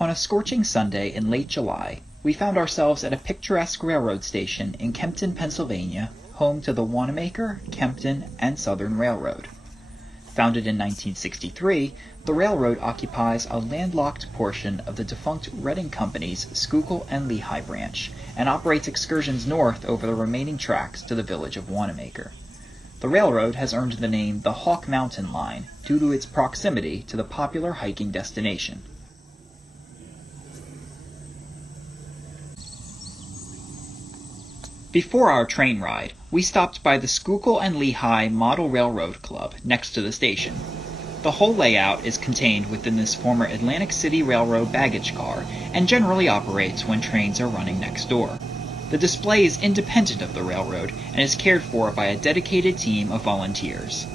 On a scorching Sunday in late July, we found ourselves at a picturesque railroad station in Kempton, Pennsylvania, home to the Wanamaker, Kempton, and Southern Railroad. Founded in 1963, the railroad occupies a landlocked portion of the defunct Reading Company's Schuylkill and Lehigh branch and operates excursions north over the remaining tracks to the village of Wanamaker. The railroad has earned the name the Hawk Mountain Line due to its proximity to the popular hiking destination. Before our train ride, we stopped by the Schuylkill and Lehigh Model Railroad Club next to the station. The whole layout is contained within this former Atlantic City Railroad baggage car and generally operates when trains are running next door. The display is independent of the railroad and is cared for by a dedicated team of volunteers.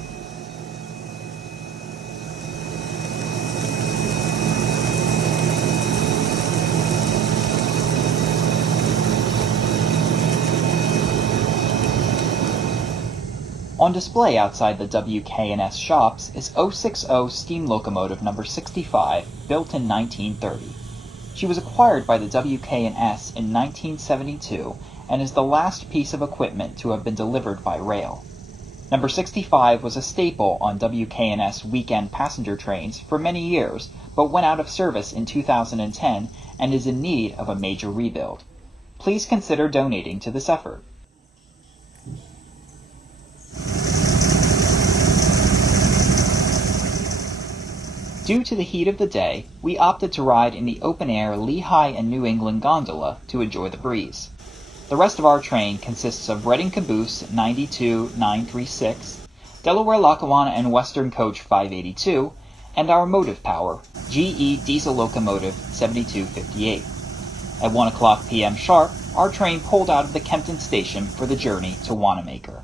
On display outside the WK&S shops is 060 steam locomotive number 65, built in 1930. She was acquired by the WK&S in 1972 and is the last piece of equipment to have been delivered by rail. Number 65 was a staple on WK&S weekend passenger trains for many years, but went out of service in 2010 and is in need of a major rebuild. Please consider donating to this effort. Due to the heat of the day, we opted to ride in the open-air Lehigh and New England gondola to enjoy the breeze. The rest of our train consists of Reading Caboose 92936, Delaware Lackawanna and Western Coach 582, and our motive power, GE Diesel Locomotive 7258. At 1 o'clock p.m. sharp, our train pulled out of the Kempton station for the journey to Wanamaker.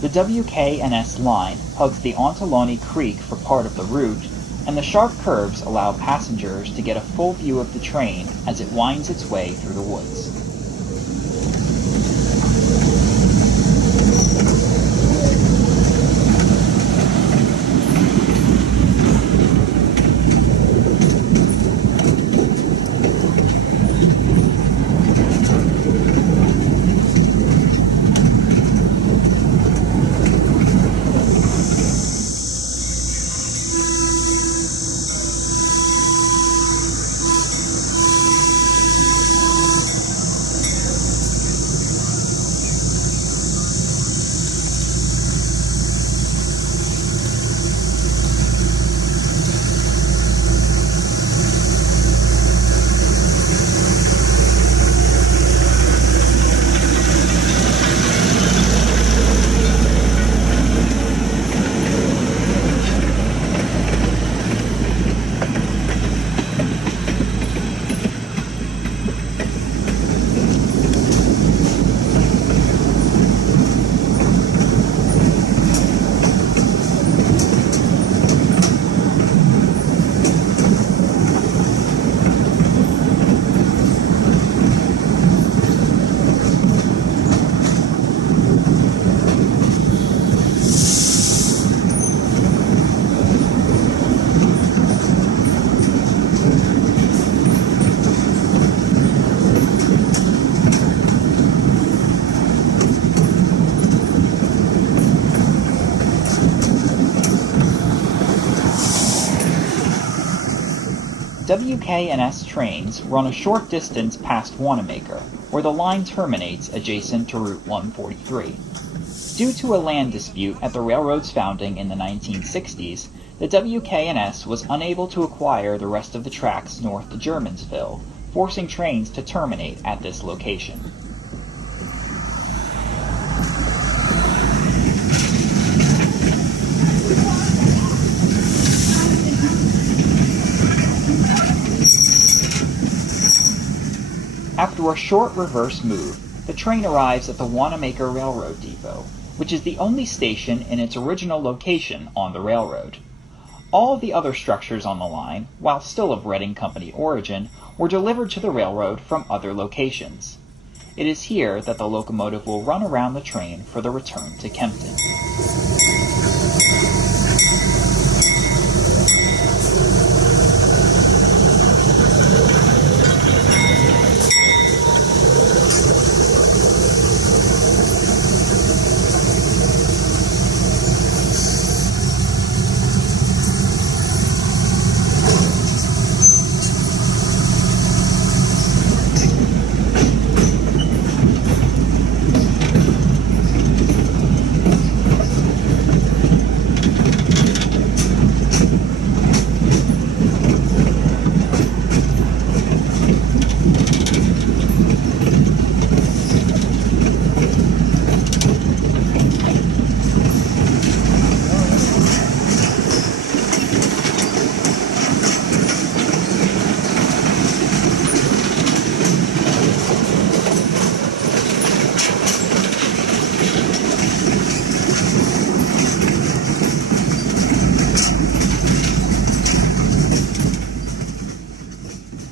The WK&S line hugs the Ontelaunee Creek for part of the route, and the sharp curves allow passengers to get a full view of the train as it winds its way through the woods. WK&S trains run a short distance past Wanamaker, where the line terminates adjacent to Route 143. Due to a land dispute at the railroad's founding in the 1960s, the WK&S was unable to acquire the rest of the tracks north to Germansville, forcing trains to terminate at this location. After a short reverse move, the train arrives at the Wanamaker Railroad Depot, which is the only station in its original location on the railroad. All of the other structures on the line, while still of Reading Company origin, were delivered to the railroad from other locations. It is here that the locomotive will run around the train for the return to Kempton.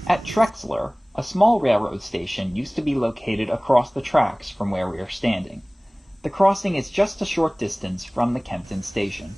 At Trexler, a small railroad station used to be located across the tracks from where we are standing. The crossing is just a short distance from the Kempton station.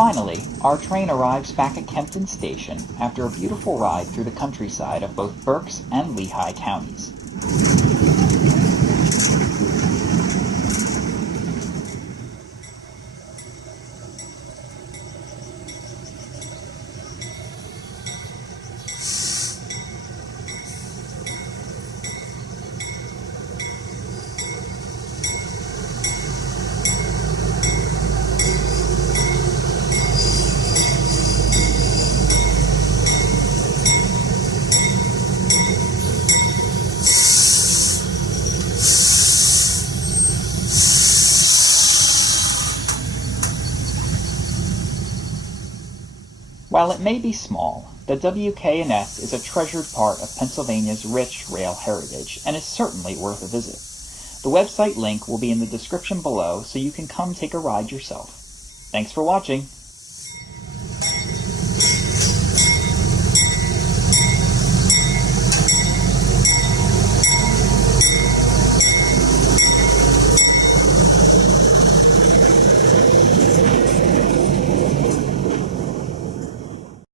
Finally, our train arrives back at Kempton Station after a beautiful ride through the countryside of both Berks and Lehigh counties. While it may be small, the WK&S is a treasured part of Pennsylvania's rich rail heritage and is certainly worth a visit. The website link will be in the description below so you can come take a ride yourself. Thanks for watching.